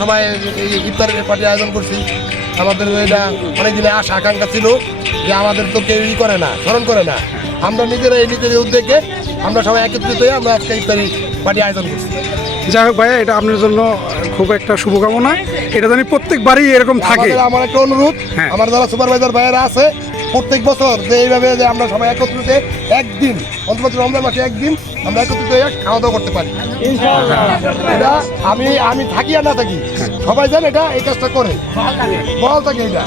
সবাই এই ইফতারের পার্টি আয়োজন করছি। আমাদের এটা অনেক দিনে আশা আকাঙ্ক্ষা ছিল যে আমাদের তো কেউ করে না, স্মরণ করে না। আমরা নিজেরাই নিজেদের উদ্যোগে আমরা সবাই একত্রিত হয়ে আমরা আজকে ইফতারি পার্টি আয়োজন করছি। যাই হোক ভাইয়া, এটা আপনার জন্য খুব একটা শুভকামনা। এটা জানি প্রত্যেকবারই এরকম থাকে। আমার একটা অনুরোধ, হ্যাঁ। আমার যারা সুপারভাইজার ভাইয়েরা আছে প্রত্যেক বছর যে এইভাবে যে আমরা সবাই একত্রিত হয়ে একদিন, অন্তত রমজান মাসে একদিন আমরা একত্রিত হয়ে খাওয়া দাওয়া করতে পারি। এটা আমি থাকি আর না থাকি সবাই জান এটা এই কাজটা করে বল থাকে এটা।